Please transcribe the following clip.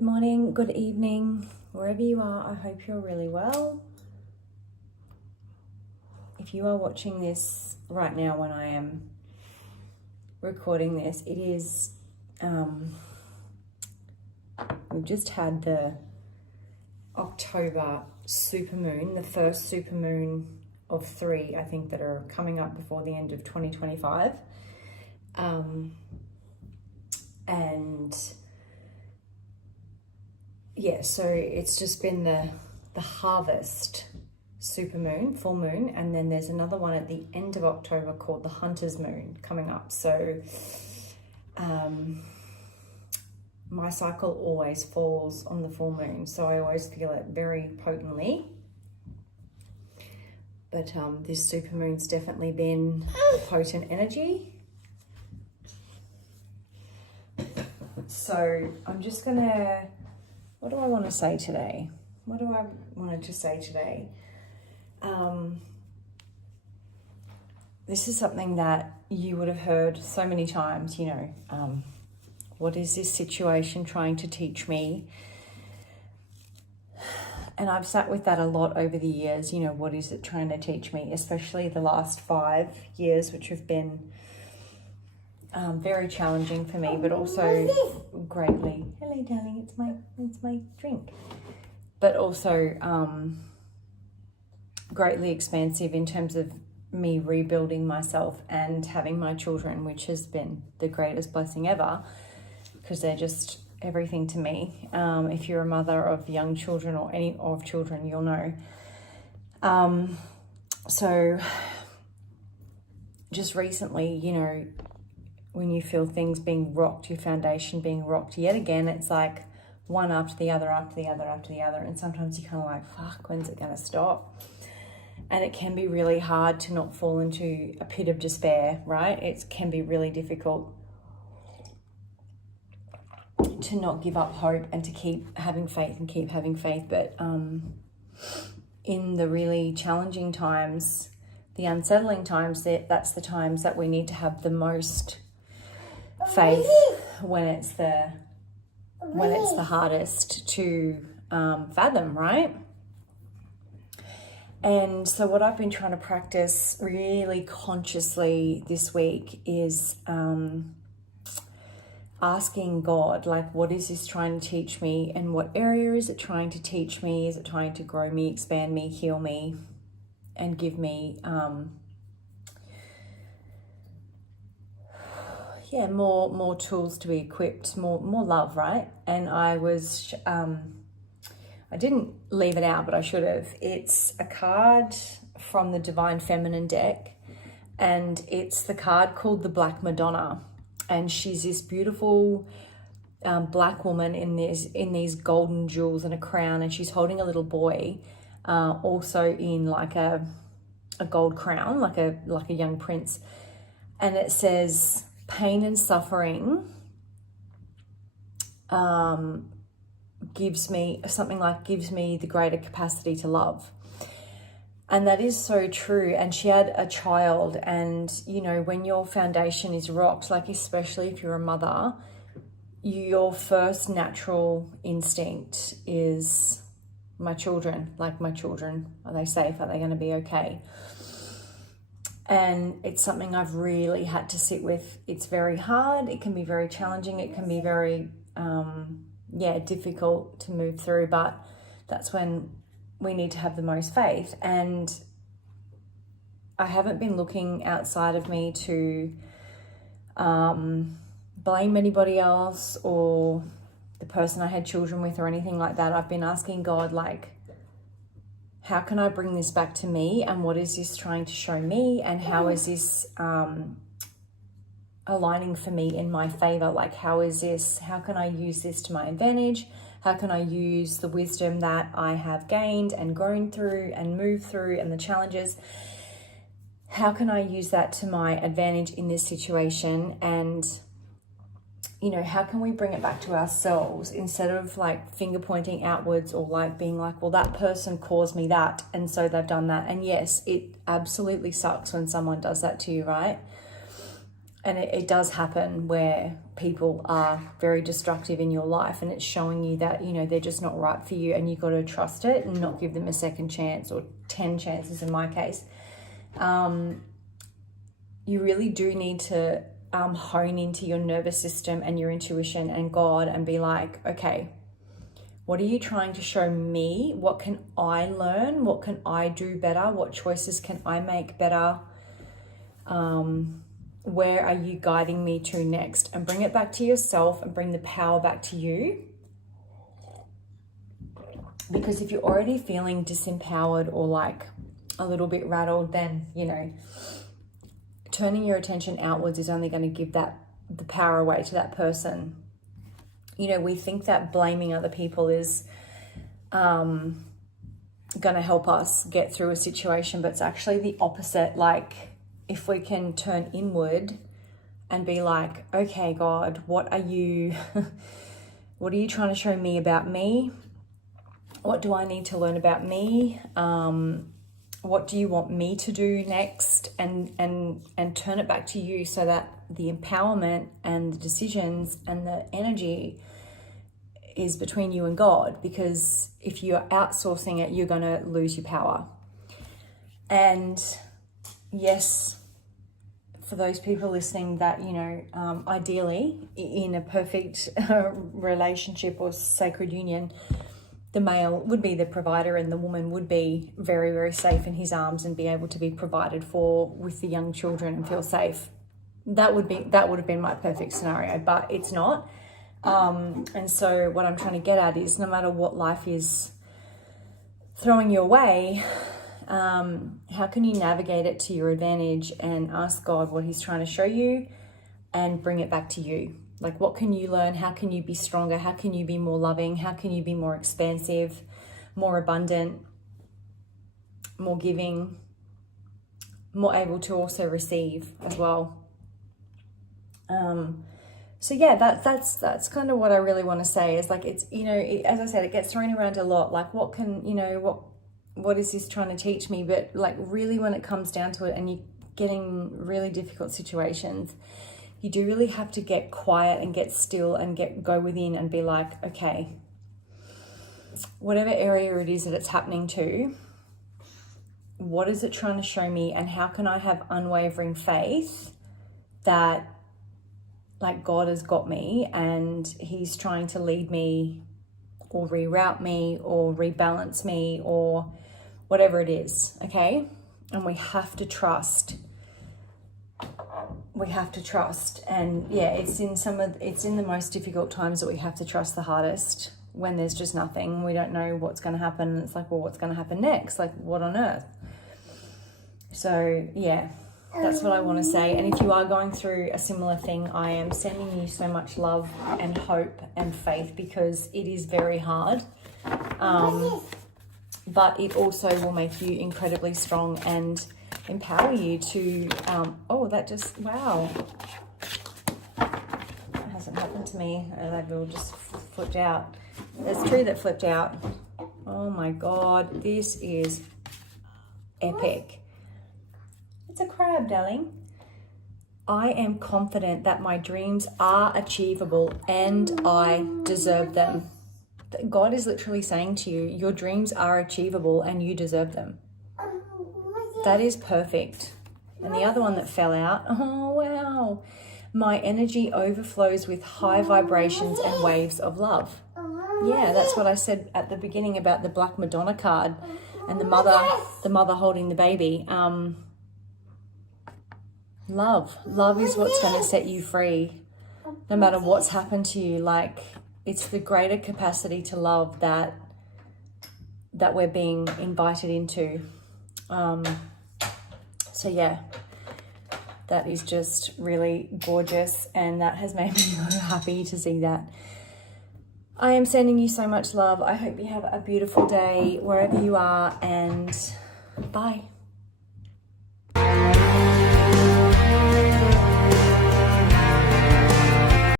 Good morning, good evening, wherever you are. I hope you're really well. If you are watching this right now when I am recording this, it is, we've just had the October supermoon, the first supermoon of 3, I think, that are coming up before the end of 2025. And yeah, so it's just been the harvest supermoon, full moon, and then there's another one at the end of October called the hunter's moon coming up. So my cycle always falls on the full moon, so I always feel it very potently. But this supermoon's definitely been potent energy. So I'm just gonna, what do I want to say today? What do I want to say today? This is something that you would have heard so many times, you know, what is this situation trying to teach me? And I've sat with that a lot over the years, you know, what is it trying to teach me? Especially the last 5 years, which have been very challenging for me, but also greatly, hello darling, it's my drink, but also greatly expansive in terms of me rebuilding myself and having my children, which has been the greatest blessing ever, because they're just everything to me. If you're a mother of young children or any of children, you'll know. So just recently, you know, when you feel things being rocked, your foundation being rocked yet again, it's like one after the other, after the other, after the other. And sometimes you're kind of like, fuck, when's it going to stop? And it can be really hard to not fall into a pit of despair, right? It can be really difficult to not give up hope and to keep having faith and keep having faith. But in the really challenging times, the unsettling times, that's the times that we need to have the most faith, when it's the hardest to fathom, right? And so what I've been trying to practice really consciously this week is asking God, like, what is this trying to teach me, and what area is it trying to teach me? Is it trying to grow me, expand me, heal me, and give me more tools to be equipped, more love, right? And I was I didn't leave it out, but I should have. It's a card from the Divine Feminine deck, and it's the card called the Black Madonna, and she's this beautiful black woman in these golden jewels and a crown, and she's holding a little boy, also in like a gold crown, like a young prince, and it says, pain and suffering gives me the greater capacity to love. And that is so true. And she had a child, and you know, when your foundation is rocked, like especially if you're a mother, your first natural instinct is, my children, are they safe? Are they going to be okay? And it's something I've really had to sit with. It's very hard. It can be very challenging. It can be very, difficult to move through. But that's when we need to have the most faith. And I haven't been looking outside of me to blame anybody else or the person I had children with or anything like that. I've been asking God, like, how can I bring this back to me, and what is this trying to show me, and how is this aligning for me in my favor? Like, how can I use this to my advantage? How can I use the wisdom that I have gained and grown through and moved through, and the challenges? How can I use that to my advantage in this situation? And you know, how can we bring it back to ourselves instead of like finger pointing outwards, or like being like, well, that person caused me that, and so they've done that. And yes, it absolutely sucks when someone does that to you, right? And it does happen where people are very destructive in your life, and it's showing you that, you know, they're just not right for you, and you've got to trust it and not give them a second chance, or 10 chances in my case. You really do need to hone into your nervous system and your intuition and God, and be like, okay, what are you trying to show me? What can I learn? What can I do better? What choices can I make better? Where are you guiding me to next? And bring it back to yourself, and bring the power back to you. Because if you're already feeling disempowered or like a little bit rattled, then, you know, turning your attention outwards is only going to give the power away to that person. You know, we think that blaming other people is going to help us get through a situation, but it's actually the opposite. Like, if we can turn inward and be like, okay, God, what are you trying to show me about me? What do I need to learn about me? What do you want me to do next? And turn it back to you, so that the empowerment and the decisions and the energy is between you and God. Because if you're outsourcing it, you're going to lose your power. And yes, for those people listening that, you know, ideally in a perfect relationship or sacred union, the male would be the provider and the woman would be very, very safe in his arms and be able to be provided for with the young children and feel safe. That would have been my perfect scenario, but it's not. And so what I'm trying to get at is, no matter what life is throwing your way, how can you navigate it to your advantage and ask God what he's trying to show you and bring it back to you? Like, what can you learn? How can you be stronger? How can you be more loving? How can you be more expansive, more abundant, more giving, more able to also receive as well? So yeah, that's kind of what I really want to say, is like, it's, you know, as I said, it gets thrown around a lot. Like, what can, you know, what is this trying to teach me? But like, really, when it comes down to it and you're getting really difficult situations, you do really have to get quiet and get still and go within and be like, okay, whatever area it is that it's happening to, what is it trying to show me? And how can I have unwavering faith that, like, God has got me and he's trying to lead me or reroute me or rebalance me or whatever it is, okay? And we have to trust. We have to trust. And yeah, it's in the most difficult times that we have to trust the hardest, when there's just nothing. We don't know what's going to happen. And it's like, well, what's going to happen next? Like, what on earth? So yeah, that's what I want to say. And if you are going through a similar thing, I am sending you so much love and hope and faith, because it is very hard. But it also will make you incredibly strong and empower you to, wow. That hasn't happened to me. They all just flipped out. There's two that flipped out. Oh my God, this is epic. It's a crab, darling. I am confident that my dreams are achievable and I deserve them. God is literally saying to you, your dreams are achievable and you deserve them. That is perfect. And the other one that fell out, oh wow. My energy overflows with high vibrations and waves of love. Yeah, that's what I said at the beginning about the Black Madonna card and the mother holding the baby. Love is what's going to set you free, no matter what's happened to you. Like, it's the greater capacity to love that we're being invited into. So yeah, that is just really gorgeous, and that has made me so happy to see that. I am sending you so much love. I hope you have a beautiful day wherever you are, and bye.